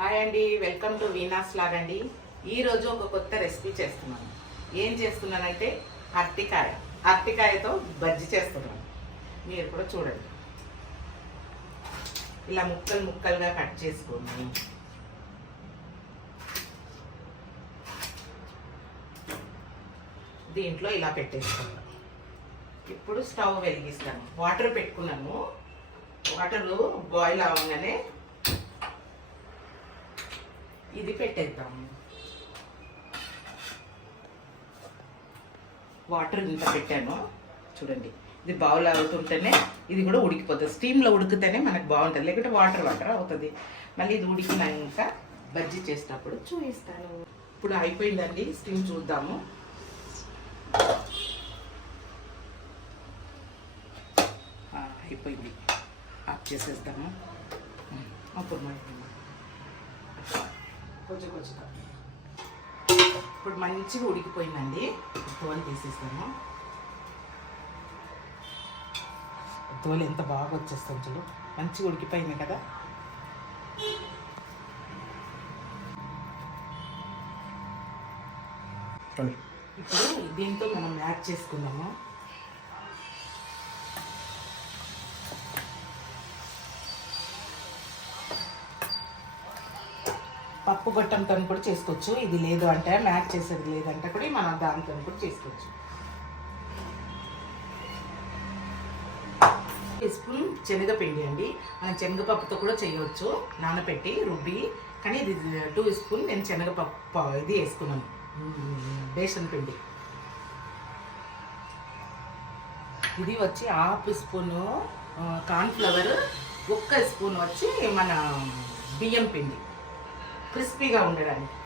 Hi అండి, welcome to Veena's log అండి. ఈరోజు ఒక కొత్త రెసిపీ చేస్తున్నాను. ఏం చేస్తున్నానంటే అరటికాయతో బజ్జీ చేస్తున్నాను. మీరు కూడా చూడండి. ఇలా ముక్కలు ముక్కలుగా కట్ చేసుకొని దీంట్లో ఇలా పెట్టేస్తాను. ఇప్పుడు స్టవ్ వెలిగిస్తాను. వాటర్ పెట్టుకున్నాను. వాటర్ బాయిల్ అవ్వగానే ఇది పెట్టేద్దాము. వాటర్ ఇంత పెట్టాను చూడండి. ఇది బౌల్ అవుతుంటేనే ఇది కూడా ఉడికిపోతుంది. స్టీమ్లో ఉడికితేనే మనకు బాగుంటుంది, లేకుంటే వాటర్ అవుతుంది. మళ్ళీ ఇది ఉడికినాక బజ్జీ చేసినప్పుడు చూపిస్తాను. ఇప్పుడు అయిపోయిందండి. స్టీమ్ చూద్దాము. అయిపోయింది. ఆఫ్ చేసేద్దాము. అప్పుడు కొంచెం ఇప్పుడు మంచిగా ఉడికిపోయిందండి. తోలు తీసేస్తాము. తోలు ఎంత బాగా వచ్చేస్తాం చూడు. మంచిగా ఉడికిపోయింది కదా. ఇప్పుడు దీంతో మనం యాడ్ చేసుకుందాము. పప్పు గొట్టంతో కూడా చేసుకోవచ్చు. ఇది లేదు అంటే మ్యాచ్ చేసేది లేదంటే కూడా మనం దాంతో కూడా చేసుకోవచ్చు. స్పూన్ శనగపిండి అండి. మనం శనగపప్పుతో కూడా చేయవచ్చు, నానబెట్టి రుబ్బి. కానీ ఇది 2 స్పూన్ నేను శనగపప్పు ఇది వేసుకున్నాను, బేసన్ పిండి. ఇది వచ్చి 1/2 స్పూను కార్న్ఫ్లవర్, 1 స్పూన్ వచ్చి మన బియ్యం పిండి, క్రిస్పీగా ఉండడానికి.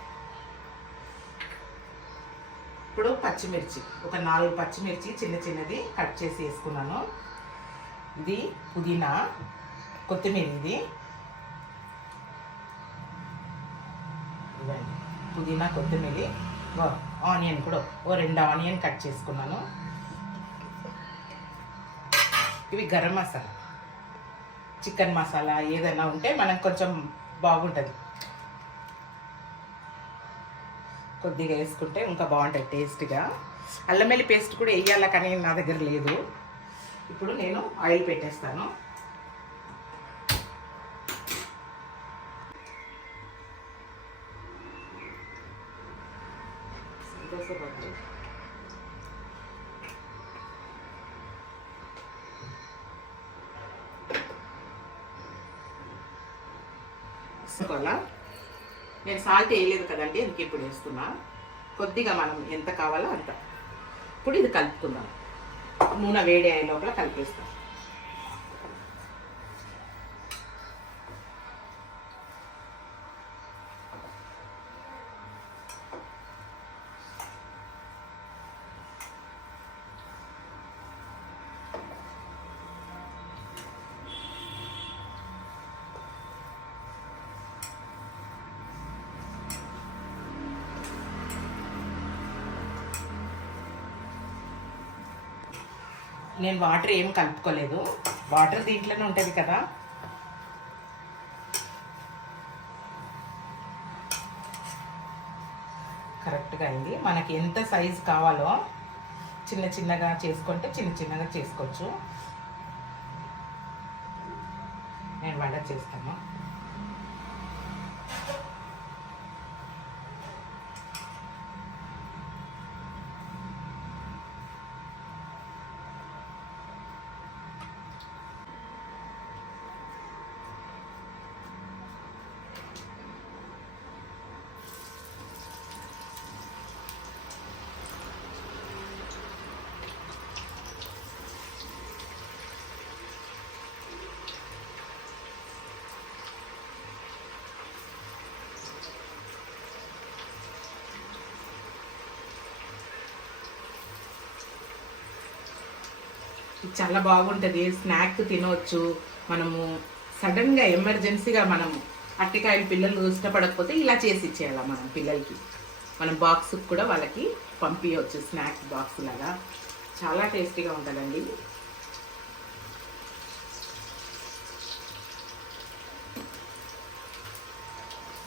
ఇప్పుడు పచ్చిమిర్చి, ఒక 4 పచ్చిమిర్చి చిన్న చిన్నది కట్ చేసి వేసుకున్నాను. ఇది పుదీనా, కొత్తిమీర, ఇది పుదీనా, కొత్తిమీర, ఆనియన్ కూడా 2 ఆనియన్ కట్ చేసుకున్నాను. ఇవి గరం మసాలా, చికెన్ మసాలా ఏదైనా ఉంటే మనకు కొంచెం బాగుంటుంది. కొద్దిగా వేసుకుంటే ఇంకా బాగుంటుంది టేస్ట్గా. అల్లం వెల్లుల్లి పేస్ట్ కూడా వేయాలి, కానీ నా దగ్గర లేదు. ఇప్పుడు నేను ఆయిల్ పెట్టేస్తాను. నేను సాల్ట్ వేయలేదు కదండి, అందుకే ఇప్పుడు వేస్తున్నా. కొద్దిగా మనం ఎంత కావాలో అంత. ఇప్పుడు ఇది కలుపుకుందాం. నూనె వేడి అయిన లోపల కలిపేస్తాం. నేను వాటర్ ఏం కలుపుకోలేదు, వాటర్ దీంట్లోనే ఉంటుంది కదా. కరెక్ట్గా అయింది. మనకి ఎంత సైజు కావాలో చిన్న చిన్నగా చేసుకుంటే చిన్న చిన్నగా చేసుకోవచ్చు. నేను వడ చేస్తాను. చాలా బాగుంటుంది. స్నాక్ తినవచ్చు మనము. సడన్గా ఎమర్జెన్సీగా మనము అరటికాయలు పిల్లలు ఇష్టపడకపోతే ఇలా చేసి ఇచ్చేయాలి మనం పిల్లలకి. మనం బాక్స్కి కూడా వాళ్ళకి పంపించవచ్చు, స్నాక్ బాక్స్ లాగా. చాలా టేస్టీగా ఉంటుందండి.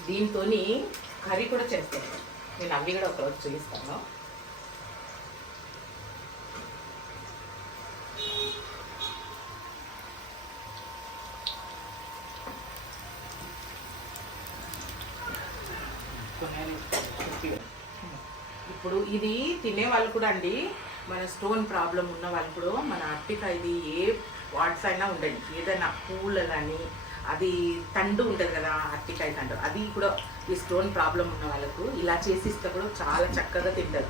దీంతో కర్రీ కూడా చేస్తాను. నేను అవి కూడా ఒకరోజు చూపిస్తాను. ఇప్పుడు ఇది తినే వాళ్ళు కూడా అండి, మన స్టోన్ ప్రాబ్లం ఉన్న వాళ్ళు కూడా మన అరటికాయ ఇది ఏ వాట్స్ అయినా ఉండండి, ఏదైనా పూలు కానీ అది తండు ఉంటుంది కదా అరటికాయ తండు, అది కూడా ఈ స్టోన్ ప్రాబ్లం ఉన్న వాళ్ళకు ఇలా చేసిస్తే కూడా చాలా చక్కగా తింటారు.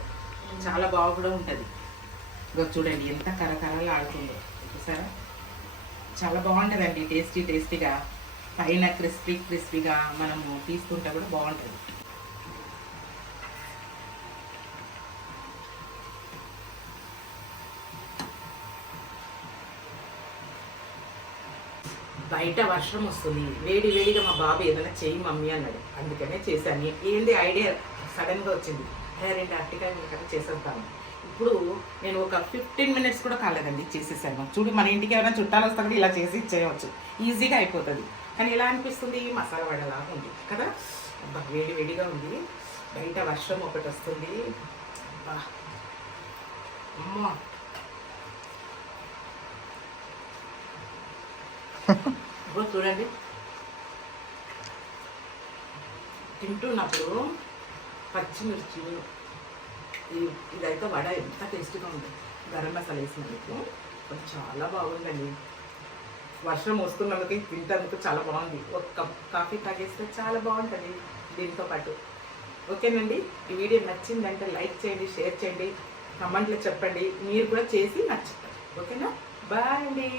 చాలా బాగా కూడా ఉంటుంది. ఇగో చూడండి ఎంత కరకరలు ఆడుతుందో చూసారా. చాలా బాగుంటుందండి, టేస్టీగా పైన క్రిస్పీగా మనము తీసుకుంటే కూడా బాగుంటుంది. బయట వర్షం వస్తుంది, వేడిగా మా బాబు ఏదైనా చెయ్యి మమ్మీ అన్నాడు, అందుకనే చేశాను. ఏంది ఐడియా సడన్గా వచ్చింది, రెండు అరటికాయ మిరపకాయ చేసేద్దాము. ఇప్పుడు నేను ఒక 15 minutes కూడా కాలేదండి చేసేసాను. చూడు, మన ఇంటికి ఏమైనా చుట్టాలు వస్తా కూడా ఇలా చేసి ఇచ్చేయవచ్చు, ఈజీగా అయిపోతుంది. కానీ ఎలా అనిపిస్తుంది, మసాలా వడలాగా ఉంది కదా. అబ్బా వేడిగా ఉంది, బయట వర్షం ఒకటి వస్తుంది. అబ్బా అమ్మో, చూడండి తింటున్నప్పుడు పచ్చిమిర్చి ఇదైతే వడ ఎంత టేస్టీగా ఉంటుంది. గరం మసాలా వేసినందుకు చాలా బాగుందండి. వర్షం వస్తున్నందుకు తింటందుకు చాలా బాగుంది. ఒక కప్ కాఫీ తాగేస్తే చాలా బాగుంటుంది దీంతో పాటు. ఓకేనండి, ఈ వీడియో నచ్చిందంటే లైక్ చేయండి, షేర్ చేయండి, కమెంట్లో చెప్పండి, మీరు కూడా చేసి నచ్చుతారు. ఓకేనా, బాయ్ అండి.